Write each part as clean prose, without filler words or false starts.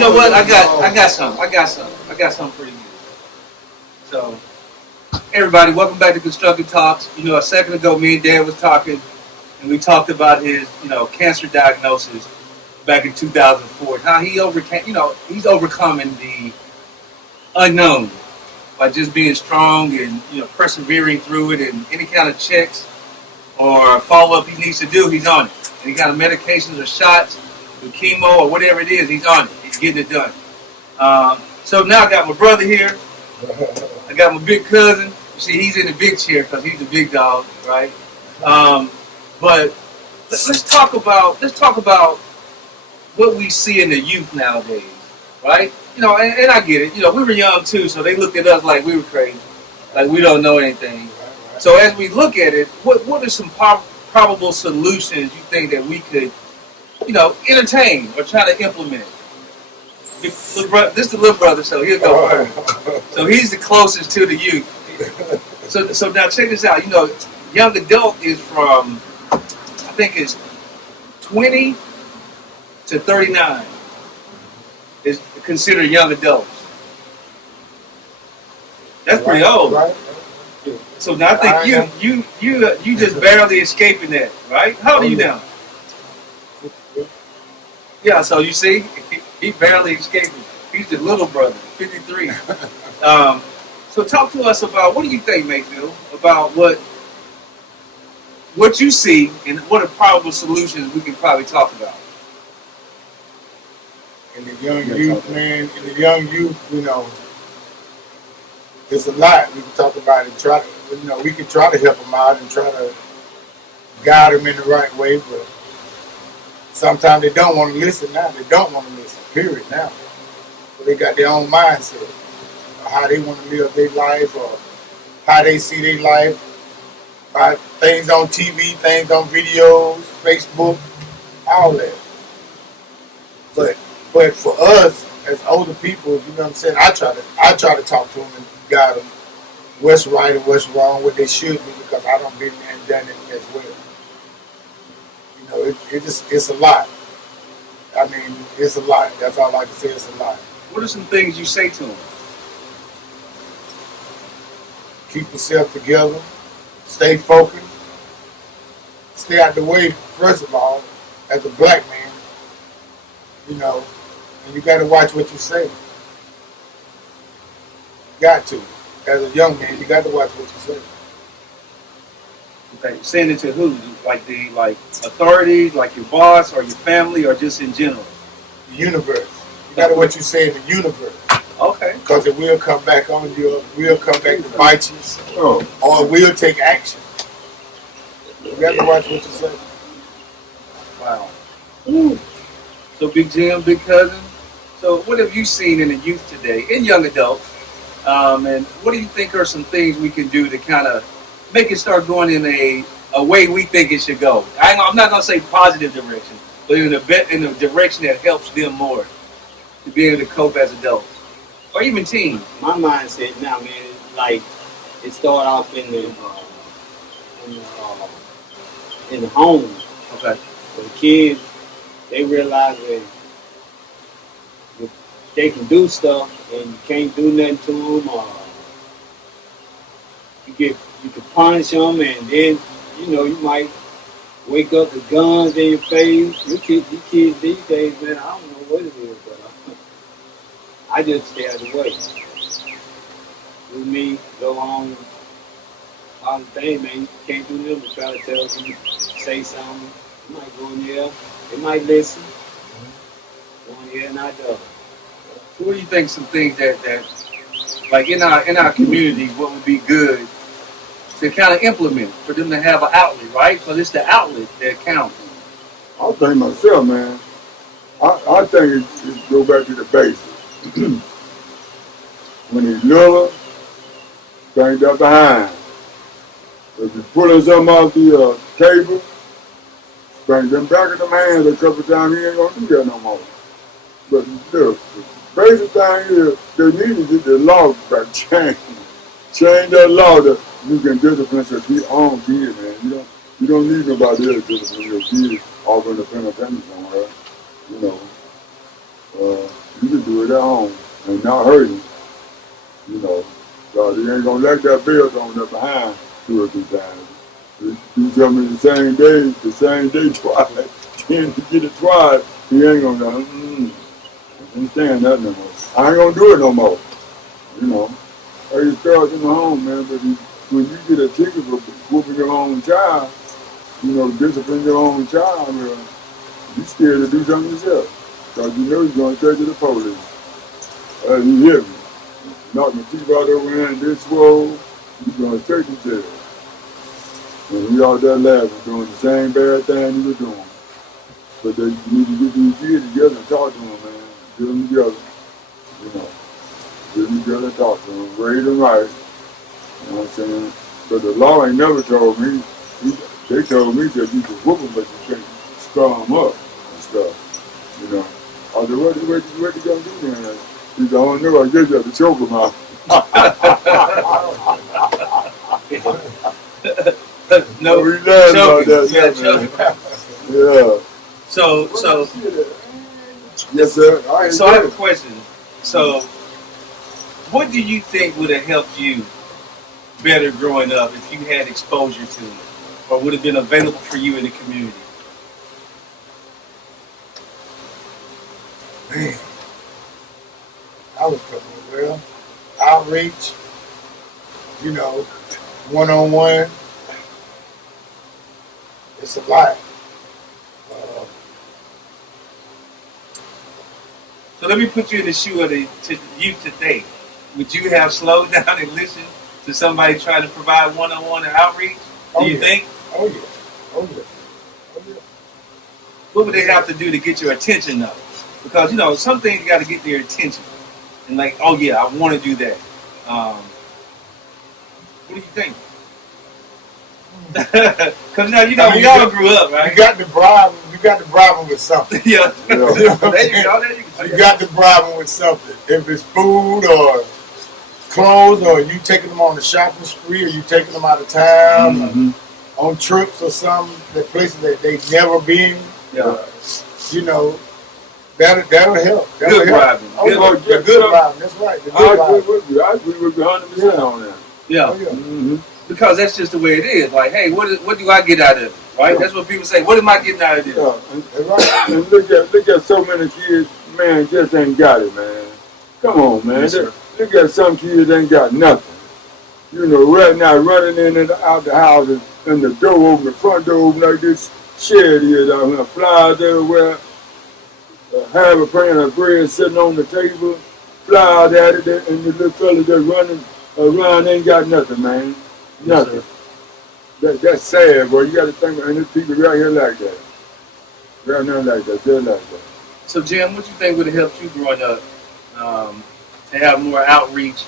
know what? I got something for you. So, everybody, welcome back to Constructive Talks. You know, a second ago, me and Dad was talking, and we talked about his, cancer diagnosis back in 2004. How he overcame, he's overcoming the unknown by just being strong and, persevering through it, and any kind of checks or follow-up he needs to do, he's on it. Any kind of medications or shots, with chemo or whatever it is, he's on it. He's getting it done. So now I got my brother here. I got my big cousin. You see, he's in the big chair because he's the big dog, right? But let's talk about what we see in the youth nowadays, right? And I get it. We were young too, so they looked at us like we were crazy, like we don't know anything. So as we look at it, what are some probable solutions you think that we could, entertain or try to implement? This is the little brother, so he'll go first. So he's the closest to the youth. So now check this out. Young adult is from, I think it's 20 to 39 is considered young adults. That's pretty old. Right. So now I think you just barely escaping that, right? How old are you now? Yeah, so you see, he barely escaped it. He's the little brother, 53. So talk to us about, what do you think, Mayfield, about what you see and what are probable solutions we can probably talk about? In the young youth, man, it's a lot we can talk about and we can try to help them out and try to guide them in the right way, but sometimes they don't want to listen now. They don't want to listen, period, now. But they got their own mindset of how they want to live their life or how they see their life by things on TV, things on videos, Facebook, all that. But for us, as older people, you know what I'm saying, I try to talk to them and guide them what's right and what's wrong, what they should do, because I done been there and done it as well. It's a lot. I mean, it's a lot. That's all I can say. It's a lot. What are some things you say to them? Keep yourself together. Stay focused. Stay out the way, first of all, as a black man. And you got to watch what you say. You got to. As a young man, you got to watch what you say. Okay, saying it to who? Like authorities, like your boss or your family, or just in general? The universe. You got to what you say in the universe. Okay. Because it will come back on you. It will come back to bite you. Or it will take action. You got to watch what you say. Wow. Ooh. So Big Jim, Big Cousin, so what have you seen in the youth today, in young adults, and what do you think are some things we can do to kind of make it start going in a way we think it should go? I'm not going to say positive direction, but in a direction that helps them more to be able to cope as adults, or even teens. My mindset now, man, it started off in the home. Okay. For the kids, they realize that they can do stuff and you can't do nothing to them, or you can punish them, and then you might wake up with guns in your face. You kids these days, man, I don't know what it is, but I just stay out of the way. With me, go on all the things, man. You can't do nothing but try to tell them, say something. You might go in there. They might listen. Go in here and not do. So what do you think some things that like in our community, what would be good to kind of implement for them to have an outlet, right? Because it's the outlet that counts. I think myself, man, I think it go back to the basics. When he's little, bring that behind. If you're pulling something off the table, bring them back in them hands a couple times, he ain't gonna do that no more. But the basic thing is, they need to get the law back changed. Change that law that you can discipline your own kid, man. You don't need nobody else to discipline your kid off in the penitentiary somewhere. You can do it at home and not hurt him, you know. So he ain't gonna let that belt on there behind 2 or 3 times. You tell me the same day twice, then to get it twice, he ain't gonna I can't stand that no more. I ain't gonna do it no more, you know. It starts in the home, man, but when you get a ticket for whooping your own child, you know, discipline your own child, you scared to do something yourself. Because you know you're going to take to the police. You hear me? Knock my teeth out over here and this swole, you're going to take to jail. And we all there laughing, doing the same bad thing you were doing. But you need to get these kids together and talk to them, man. Get them together, you know. Get them together and talk to them, raise them right. You know what I'm saying? But the law ain't never told me. They told me that you could whoop them, but you can't scar them up and stuff, you know. I said, what you gonna do then? He said, I don't know, I guess you have to choke him out. No, we learned about that, yeah. So, yes, sir. So I have a question. So, what do you think would have helped you better growing up if you had exposure to it, or would have been available for you in the community? Man, I was coming well. Outreach, you know, one-on-one. It's a lot. So let me put you in the shoe of the youth today. Would you have slowed down and listened to somebody trying to provide one-on-one outreach? Do you think? Oh yeah. Oh yeah. Oh yeah. What would they have to do to get your attention though? Because, you know, some things got to get their attention. And like, oh yeah, I want to do that. What do you think? Because now, you know, we all grew up, right? You got to bribe them with something. Yeah. You know what I'm There you saying? go. There you go. You got to bribe them with something. If it's food or clothes, or you taking them on a shopping spree, or you taking them out of town, or on trips or something, the places that they've never been. Yeah. You know, that'll help. Good bribing. Good bribing. That's right. The good I agree bribing. with you. I agree with you 100% on that. Yeah. Oh, yeah. Because that's just the way it is. Like, hey, what do I get out of it? Right? That's what people say. What am I getting out of this? Yeah. That's right. And look at so many kids, man, just ain't got it, man. Come on, man. Yes, sir. Look at some kids ain't got nothing. You know, right now running in and out the house and the door open, the front door open like this shed is out here, flies everywhere. Have a pan of bread sitting on the table, flies at it, and the little fella just running around ain't got nothing, man. Nothing. That's sad, boy. You got to think, and there's people right here like that. Right now like that, just like that. So, Jim, what you think would have helped you growing up to have more outreach?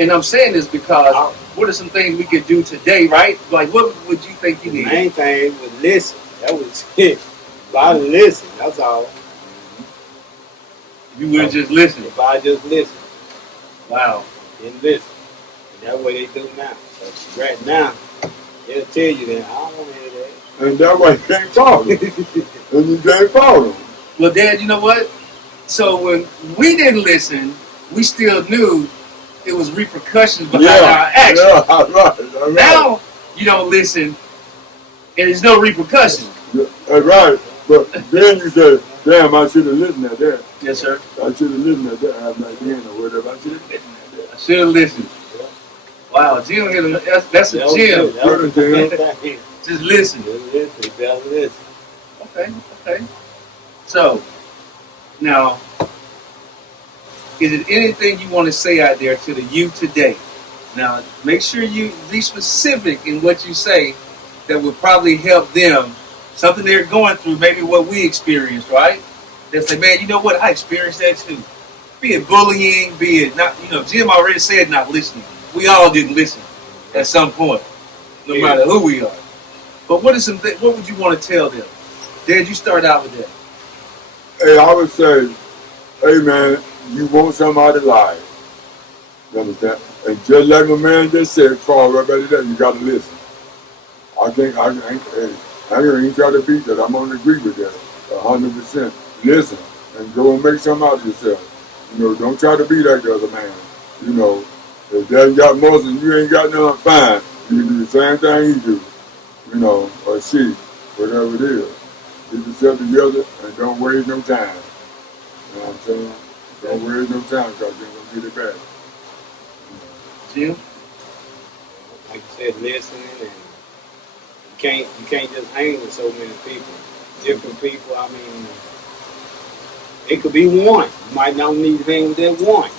And I'm saying this because what are some things we could do today, right? Like, what would you think you The need? main thing was listen. That was it. If I listen, that's all. You would just listen. If I just listen, Wow. and listen. And that way they do now. But right now, they'll tell you that I don't want to hear that. And that way you can't follow them. And you can't follow them. Well, Dad, you know what? So when we didn't listen, we still knew it was repercussions behind our actions. Yeah, right. Now you don't listen, and there's no repercussions. That's right. But then you say, damn, I should have listened at that. Yes, sir. I should have listened at that. I'm like, then or whatever. I should have listened at that. I should have listened. Wow, Jim, that's a gem. Just listen. Listen. Okay. So, now, is it anything you want to say out there to the youth today? Now, make sure you be specific in what you say that will probably help them. Something they're going through, maybe what we experienced, right? They'll say, man, you know what? I experienced that too. Be it bullying, be it not, Jim already said not listening. We all didn't listen at some point, no matter who we are. But what would you want to tell them? Dad, you start out with that. Hey, I would say, hey man, you want somebody to lie. You understand? And just like my man just said, fall right back to that, you gotta listen. I ain't trying to beat that. I'm gonna agree with that 100%. Listen and go and make something out of yourself. You know, don't try to be like the other man. You know, if they ain't got muscles and you ain't got none, fine. You can do the same thing he do. You know, or she, whatever it is. Get yourself together and don't waste no time. You know what I'm saying? Don't waste no time because you're going to get it back. Jim? Like you said, listen, and you can't just hang with so many people. Different people, I mean, it could be one. You might not need to hang with that one.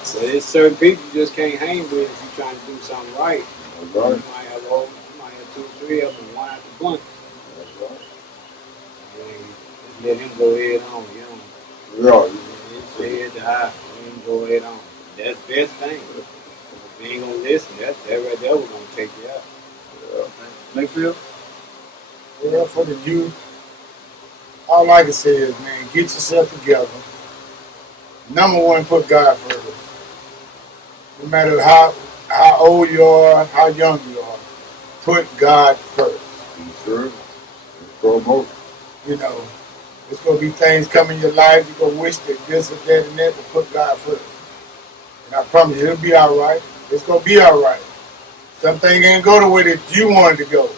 But there's certain people you just can't hang with if you're trying to do something right. That's right. You might have 2 or 3 of them and one out the bunch. That's right. And just let him go head on, you know. Yeah. His head to high, let him go head on. That's the best thing. If you ain't gonna listen, that right there was gonna take you out. Yeah. Mayfield? Well, for the youth, all I can say is, man, get yourself together. Number one, put God first. No matter how old you are, how young you are, put God first. Sure. Foremost. You know, there's going to be things coming in your life. You're going to wish that this or that and that, but put God first. And I promise you, it'll be all right. It's going to be all right. Something ain't go the way that you wanted to go.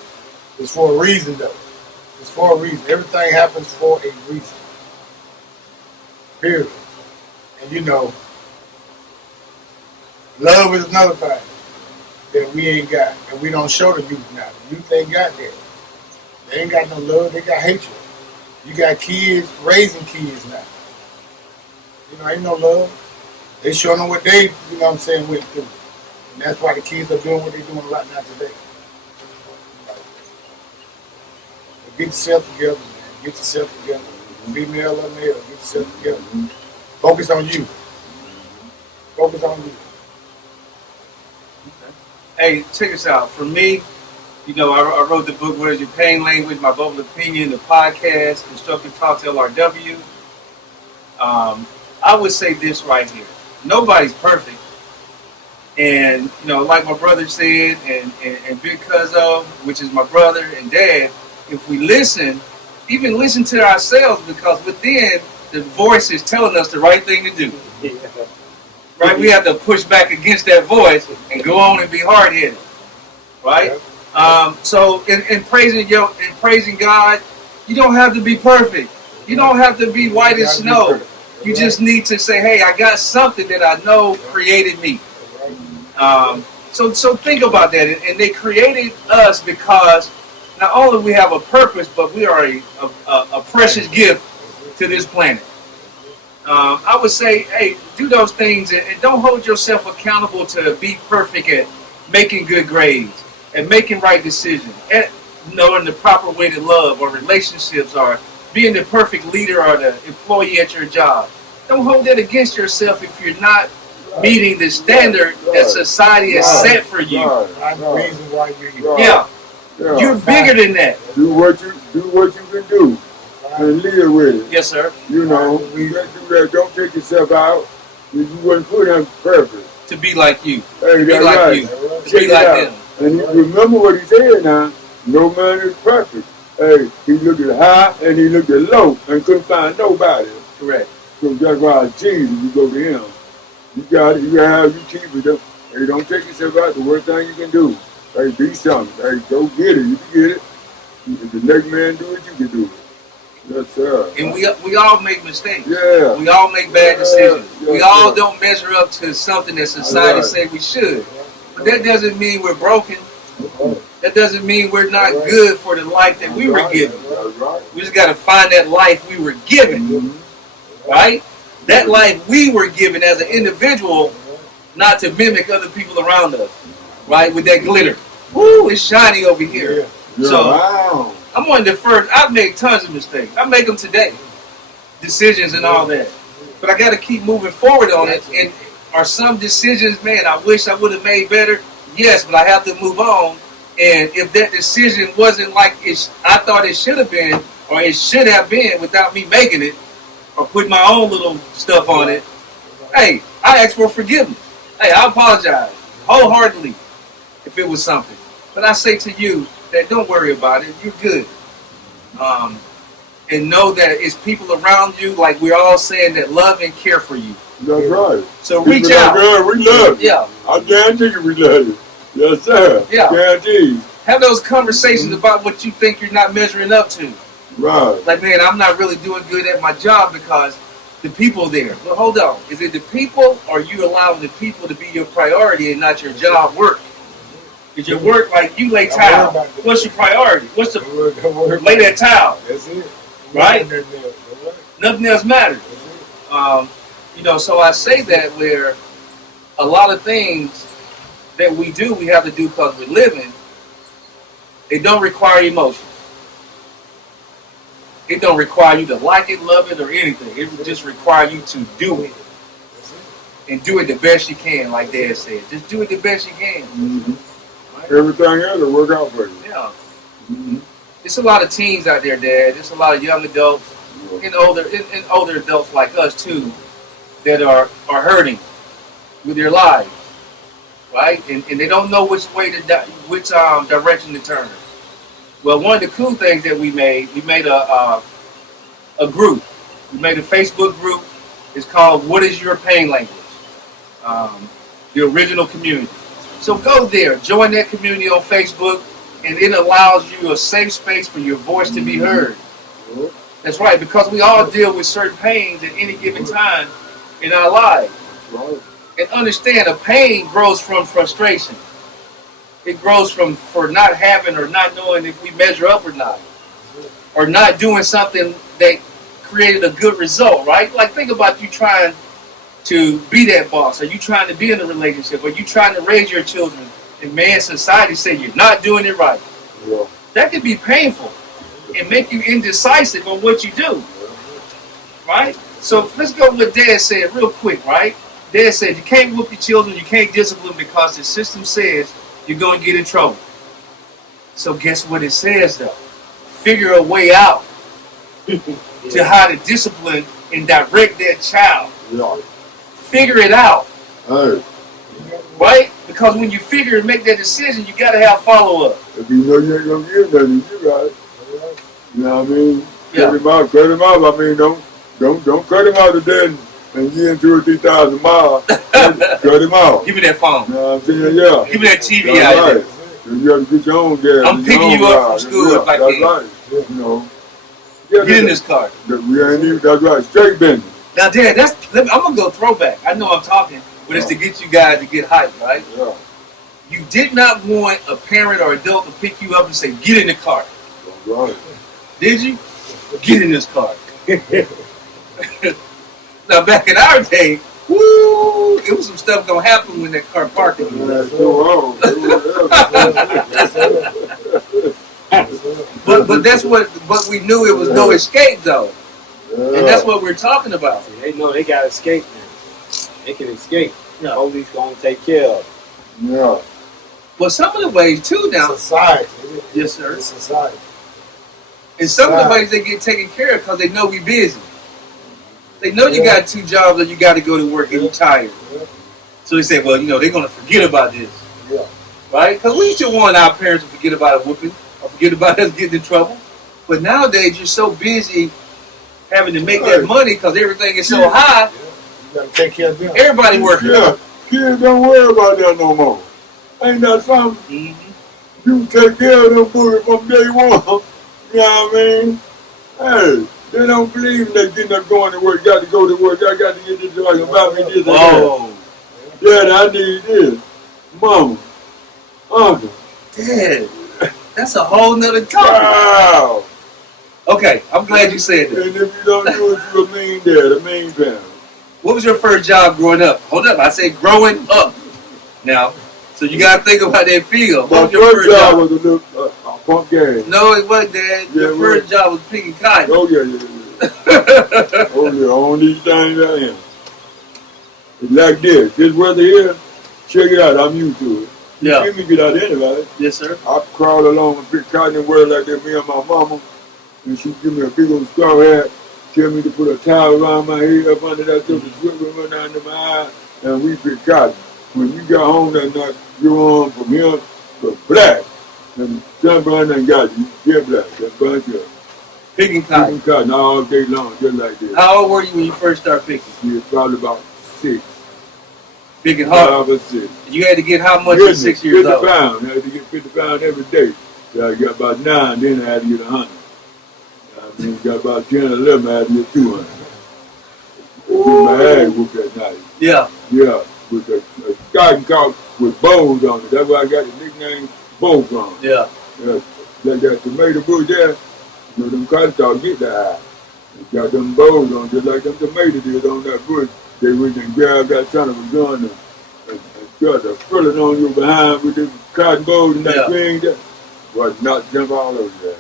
It's for a reason, though. It's for a reason. Everything happens for a reason. Period. And you know, love is another thing that we ain't got. And we don't show the youth now. The youth ain't got that. They ain't got no love. They got hatred. You got kids raising kids now. You know, ain't no love. They showing them what they, you know what I'm saying, went through. And that's why the kids are doing what they're doing right now today. Get yourself together, man. Get yourself together. Be male or male. Get yourself together. Focus on you. Focus on you. Hey, check this out. For me, you know, I wrote the book, What is Your Pain Language? My Bold Opinion, the podcast, Constructive Talks LRW. I would say this right here. Nobody's perfect. And, you know, like my brother said, and Big Cuzzo, which is my brother and dad, if we listen, even listen to ourselves, because within, the voice is telling us the right thing to do. Right? We have to push back against that voice and go on and be hard-headed. Right? So in praising God, you don't have to be perfect. You don't have to be white as snow. You just need to say, hey, I got something that I know created me. So think about that. And they created us because not only we have a purpose, but we are a precious gift to this planet. I would say, hey, do those things and don't hold yourself accountable to be perfect at making good grades and making right decisions, and knowing the proper way to love or relationships or being the perfect leader or the employee at your job. Don't hold that against yourself if you're not meeting the standard that society has set for you. That's the reason why you're here. Yeah. You're bigger than that. Do what you can do and live with it. Yes, sir. You know, you gotta do that. Don't take yourself out. You wouldn't put him perfect. To be like you. Hey, To be that's like right. you. To Check be it like out. them. And you remember what he said now. No man is perfect. Hey, he looked at high and he looked at low and couldn't find nobody. Correct. So that's why Jesus, you go to him. You got it. You gotta have you keep it. Hey, don't take yourself out. The worst thing you can do. Hey, be something. Hey, go get it. You can get it. If the next man do it, you can do it. Yes, sir. And we all make mistakes. Yeah. We all make bad decisions. Yeah, We all don't measure up to something that society say we should. But that doesn't mean we're broken. That doesn't mean we're not good for the life that we were given. That's right. We just got to find that life we were given. Right? That life we were given as an individual, not to mimic other people around us. Right? With that glitter. Woo, it's shiny over here. Yeah. So Wow. I'm one of the first. I've made tons of mistakes. I make them today. Decisions and all that. But I got to keep moving forward on it. And are some decisions, man, I wish I would have made better? Yes, but I have to move on. And if that decision wasn't like I thought it should have been, or it should have been without me making it, or putting my own little stuff on it, hey, I ask for forgiveness. Hey, I apologize wholeheartedly if it was something. But I say to you that don't worry about it. You're good. and know that it's people around you, like we're all saying, that love and care for you. That's right. So People reach out. Girl, we love you. Yeah. I guarantee you we love you. Yes, sir. Yeah. Guaranteed. Have those conversations about what you think you're not measuring up to. Right. Like, man, I'm not really doing good at my job because the people there. Well, hold on. Is it the people, or are you allowing the people to be your priority and not your job work? Is your work like you lay tile? What's your priority? What's the lay that tile? That's it. Right? Nothing else matters. You know, so I say that where a lot of things that we do, we have to do because we're living. It don't require emotions. It don't require you to like it, love it, or anything. It would just require you to do it. And do it the best you can, like Dad said. Just do it the best you can. Mm-hmm. Right? Everything else will work out for you. Yeah. Mm-hmm. It's a lot of teens out there, Dad. There's a lot of young adults and older adults like us too that are hurting with their lives, right? And they don't know which way which direction to turn. Well, one of the cool things that we made a group. We made a Facebook group. It's called "What Is Your Pain Language?" The original community. So go there, join that community on Facebook, and it allows you a safe space for your voice to be heard. That's right, because we all deal with certain pains at any given time in our lives. And understand, a pain grows from frustration. It grows for not having or not knowing if we measure up or not. Or not doing something that created a good result, right? Like, think about you trying to be that boss. Are you trying to be in a relationship? Are you trying to raise your children? And man, society say you're not doing it right. Yeah. That could be painful and make you indecisive on what you do, right? So let's go with what Dad said real quick, right? Dad said you can't whoop your children, you can't discipline because the system says you're going to get in trouble. So guess what it says, though? Figure a way out to how to discipline and direct that child. Yeah. Figure it out. Hey. Right? Because when you figure and make that decision, you got to have follow-up. If you know you ain't going to get nothing, you got it. You know what I mean? Yeah. Cut him out. I mean, don't cut him out today and get him 2,000 or 3,000 miles. Cut him out. Give me that phone. You know what I'm saying? Yeah. Give me that TV That's out right. there. You got to get your own gas. I'm picking you up from school if I can. That's right. You know. Yeah, Get in this car. We ain't even, that's right. Straight business. Now, Dad, I'm going to go throwback. I know I'm talking, but it's to get you guys to get hyped, right? Yeah. You did not want a parent or adult to pick you up and say, get in the car. That's right. Did you? Get in this car. Now, back in our day, woo, it was some stuff going to happen when that car parked. But that's what we knew. It was no escape, though. And that's what we're talking about. They know they got to escape now. They can escape. Yeah. Police going to take care of them. Yeah. Well, some of the ways, too, now. Society. Yes, sir. It's society. And some of the ways they get taken care of because they know we busy. They know you got 2 jobs or you got to go to work and you're tired. Yeah. So they say, well, you know, they're going to forget about this. Yeah. Right? Because we used to want our parents to forget about a whooping or forget about us getting in trouble. But nowadays, you're so busy having to make that money because everything is so high. You got to take care of them. Everybody working. Yeah. Kids don't worry about that no more. Ain't that something? Mm-hmm. You take care of them boys from day one. You know what I mean? Hey, they don't believe in that getting up going to work. Got to go to work. I got to get this like about me this and that. Whoa. Dad, I need this. Mama. Uncle. Dad, that's a whole nother topic. Wow. Okay, I'm glad you said that. And if you don't do it, you're a mean dad, a mean parent. What was your first job growing up? Hold up, I said growing up. Now, so you got to think about that field. My What was your first job was a little pump gas. No, it wasn't, Dad. Yeah, Your first job was picking cotton. Oh, yeah. Oh, yeah, on these things I am. It's like this. This weather here, check it out. I'm used to it. Yeah. You see me get out anyway. Yes, sir. I crawl along and pick cotton and wear like that, me and my mama. And she give me a big old straw hat, tell me to put a towel around my head up under that till the sweat will run down to my eye, and we pick cotton. When you got home that night, your arm from here to black. And sunburn ain't got you. Get black. That burnt you up. Picking cotton. Picking cotton all day long, just like this. How old were you when you first started picking? Yeah, probably about 6. Picking hard. 5 or 6. You had to get how much at 6 years 50 old? pounds. I had to get 50 pounds every day. So I got about 9, then I had to get 100. I mean, got about 10 or 11, I had to get 200. My ass whooped that night. Yeah. Yeah, with a cotton coat with bows on it. That's why I got the nickname Bow from. Yeah. Yeah. That tomato bush there, you know, them cotton stalks get that high. They got them bows on, just like them tomatoes did on that bush. They went and grabbed that son of a gun and got the filling on your behind with them cotton bows and that thing there. Well, not jump all over there.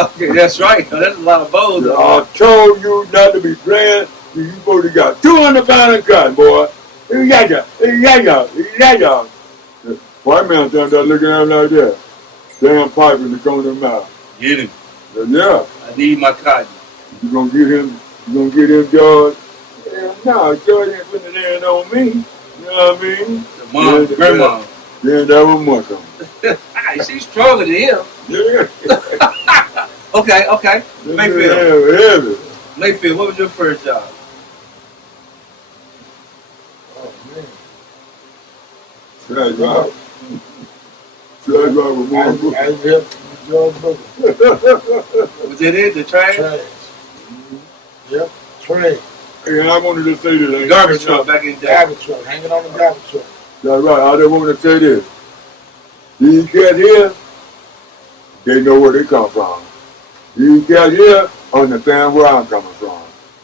Okay, that's right. That's a lot of bows. Yeah, I told you not to be playing. You supposed to got 200 pounds of cotton, boy. Yeah. The white man turned out looking at him like that. Damn pipe in the corner of the mouth. Get him. Yeah. I need my cotton. You gonna get him, George? Yeah, no, George ain't putting it in on me. You know what I mean? The mom, the grandma. Then that one more coming. She's stronger than him. Yeah. Okay. Mayfield. Heavy. Mayfield, what was your first job? Oh man. Trash rock. Trash rock with more books. I helped George Booker. Was that it? The trash? Trash. Yep. Trash. Hey, and I wanted to say this. Garbage truck back in the day. Garbage truck. Hanging on the garbage truck. That's right. I just want to say this. These cats here, they know where they come from. These cats here understand where I'm coming from.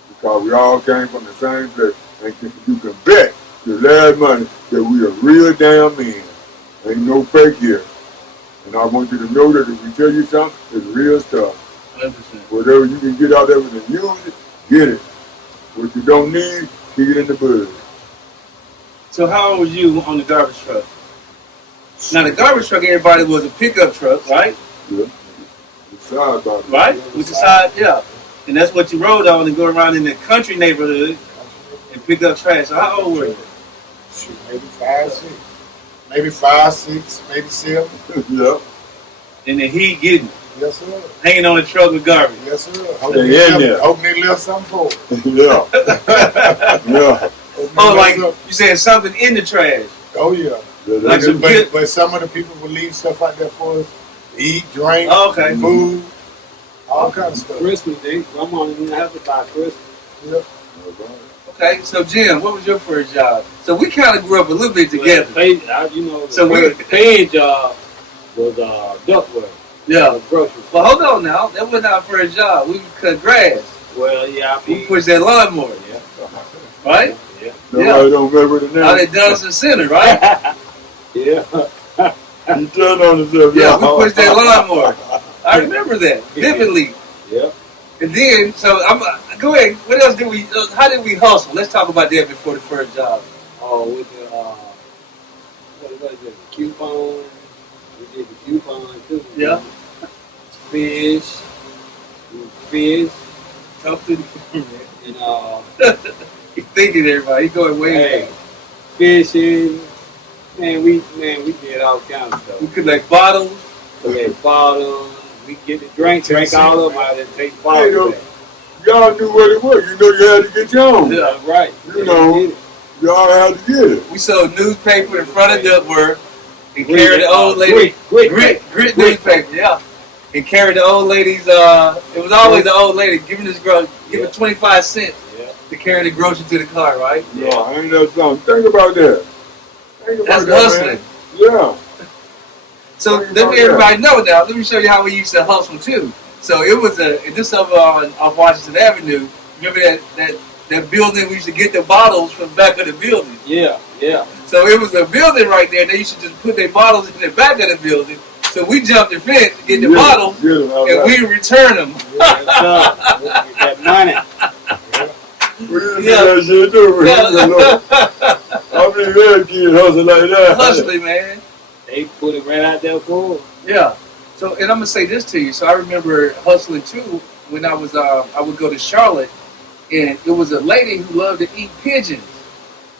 Because we all came from the same place. And you can bet your last money that we are real damn men. Ain't no fake here. And I want you to know that if we tell you something, it's real stuff. 100%. Whatever you can get out there with and use it, get it. What you don't need, keep it in the bud. So how old was you on the garbage truck? Now the garbage truck, everybody was a pickup truck, right? Yeah. The side by the Right? With the side, yeah. And that's what you rode on and go around in the country neighborhood and pick up trash. So how old were you? Shoot, maybe 5, 6. Maybe 5, 6, maybe 7. Yeah. And the heat getting Yes, sir. hanging on the truck with garbage. Yes, sir. Yeah. Hoping they left something for it. Yeah. Yeah. Oh, like you said something in the trash. Oh, yeah. Like some kid- But some of the people will leave stuff out there for us. Eat, drink, Oh, okay. food, all kinds of stuff. Christmas, grandma didn't have to buy Christmas. Yep. Okay, so Jim, what was your first job? So we kind of grew up a little bit together. The So paid job was ductwork. Yeah. Grocery. But hold on now, that wasn't our first job. We cut grass. Well, yeah, I We mean, pushed that lawnmower, yeah. right? Yeah. Nobody don't remember the name. Out at Dunson Center, right? Yeah. He turned on himself. Yeah, we pushed that lawnmower. I remember that vividly. Yeah. And then, so go ahead. What else did we? How did we hustle? Let's talk about that before the first job. Oh, with the what is it? The coupon. We did the coupon too. Yeah. Fish. Talk to the camera. And He's thinking, everybody. He's going way hey, back. fishing. We did all kinds of stuff. We collect bottles. We had bottles. We get the drink all of them out there and take Hey, bottles. y'all knew what it was. You know you had to get your own. Yeah. Right. You know, y'all had to get it. We sold newspaper in front of Duckworth and carried the old lady. Grit. Newspaper, yeah. And carried the old ladies. It was always the old lady giving this girl 25 cents to carry the groceries to the car, right? Yeah, ain't that something. Think about that. Think about That's that, hustling. man. Yeah. So let me everybody know now. Let me show you how we used to hustle too. So it was this over on Washington Avenue. Remember that building we used to get the bottles from the back of the building. Yeah. So it was a building right there. They used to just put their bottles in the back of the building. So we jumped the fence to get the bottles, and we return them. That money. We used to do that shit too. How many red kids hustle like that? Hustling, man. They put it right out there for us. Yeah. So, and I'm gonna say this to you. So I remember hustling too when I was I would go to Charlotte, and it was a lady who loved to eat pigeons.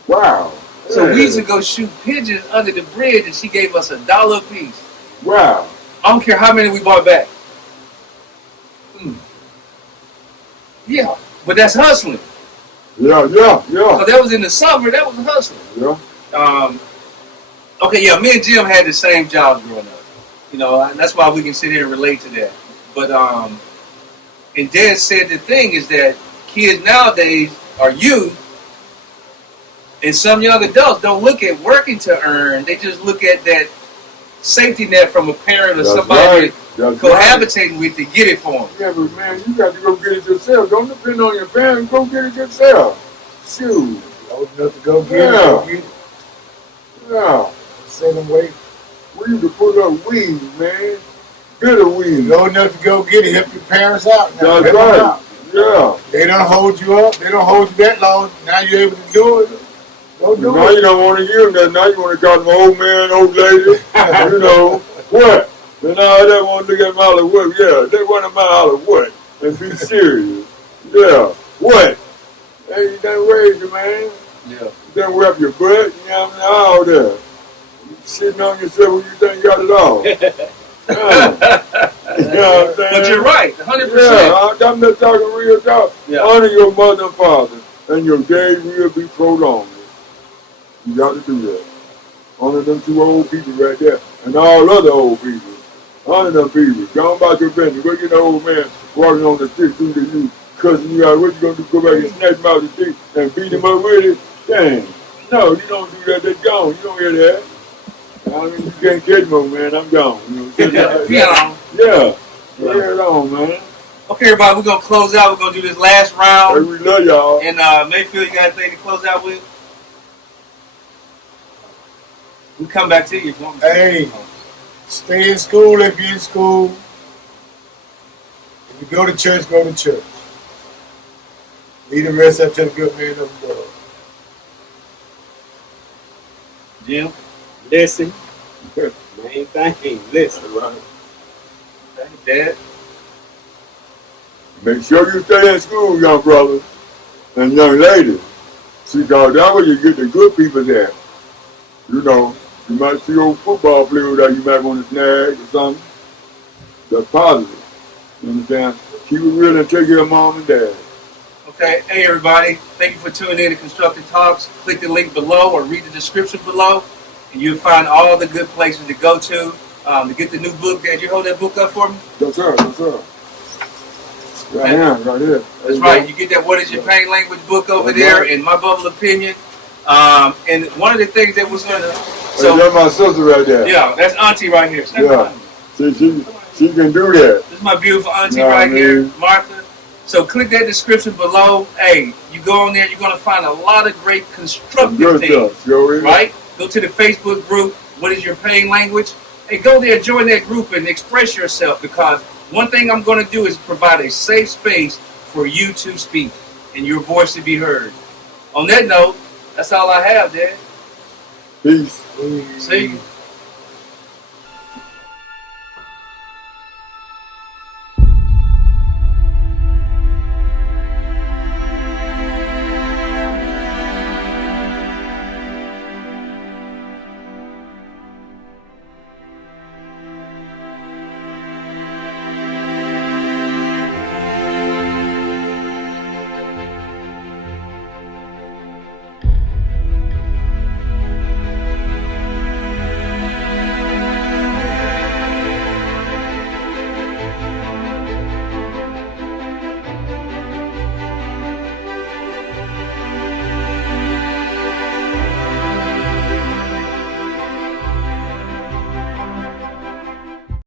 Wow. So we used to go shoot pigeons under the bridge, and she gave us $1 a piece. Wow. I don't care how many we bought back. Yeah, but that's hustling. Yeah. So that was in the summer. That was hustling. Yeah. Okay, yeah, me and Jim had the same jobs growing up. You know, and that's why we can sit here and relate to that. But and Dad said the thing is that kids nowadays are youth, and some young adults don't look at working to earn. They just look at that safety net from a parent or That's somebody right. That's cohabitating with to get it for them. Yeah, but man, you got to go get it yourself. Don't depend on your parents. Go get it yourself. Shoot. Old enough to go get it. Go get it. Yeah. Sit and wait. We need to put up weed, man. Get a weed. Old enough to go get it. Help your parents out. Now, That's help them right. out. Yeah. They don't hold you up. They don't hold you that long. Now you're able to do it. Go do Now it. you don't want to give them that. Now you want to call them old man, old lady. You know, what? And now they want to look at them all like, what? Yeah, they want them all like, what? And be serious. Yeah. What? Hey, you done raised you, man. Yeah. You done wrap your butt. You know what I mean? All that. You sitting on yourself when you think you got it all. Yeah. You know what I'm saying? But you're right, 100%. Yeah, I'm just talking real talk. Yeah. Honor your mother and father, and your days will be prolonged. You got to do that. Honor them two old people right there, and all other old people. Honor them people. Go on about your business. Go get the old man walking on the street through to you, cussing you out. What you gonna do? Go back and snatch him out the street and beat him up with it? Dang. No, you don't do that. They're gone. You don't hear that. I mean, you can't catch me, man. I'm gone. You know, yeah. Lay it on, man. Okay, everybody, we're going to close out. We're going to do this last Hey, round. we love y'all. And Mayfield, you got anything to close out with? We'll come back to you if you want me to. Hey, stay in school if you're in school. If you go to church, go to church. Lead the rest up to the good man of the world. Jim? Listen. Main thing, listen. Right. Dad? Make sure you stay in school, young brothers and young ladies. See, because that way you get the good people there. You know, you might see old football players that you might want to snag or something. That's positive. You understand? Keep it real and take care of mom and dad. Okay, hey everybody, thank you for tuning in to Constructive Talks. Click the link below or read the description below, and you'll find all the good places to go to get the new book. Dad, you hold that book up for me? Yes, sir. Yes, sir. Right here, right here. That's right. You get that What is Your Pain Language book over there, in my bubble opinion. And one of the things that was going to... So, that's my sister right there. Yeah, that's Auntie right here. Yeah. She can do that. This is my beautiful Auntie Yeah, right man. here, Martha. So click that description below. Hey, you go on there, you're going to find a lot of great constructive Good things. stuff. Joey. Right? Go to the Facebook group, What is Your Pain Language? Hey, go there, join that group and express yourself, because one thing I'm going to do is provide a safe space for you to speak and your voice to be heard. On that note, that's all I have, Dad. Peace. See you.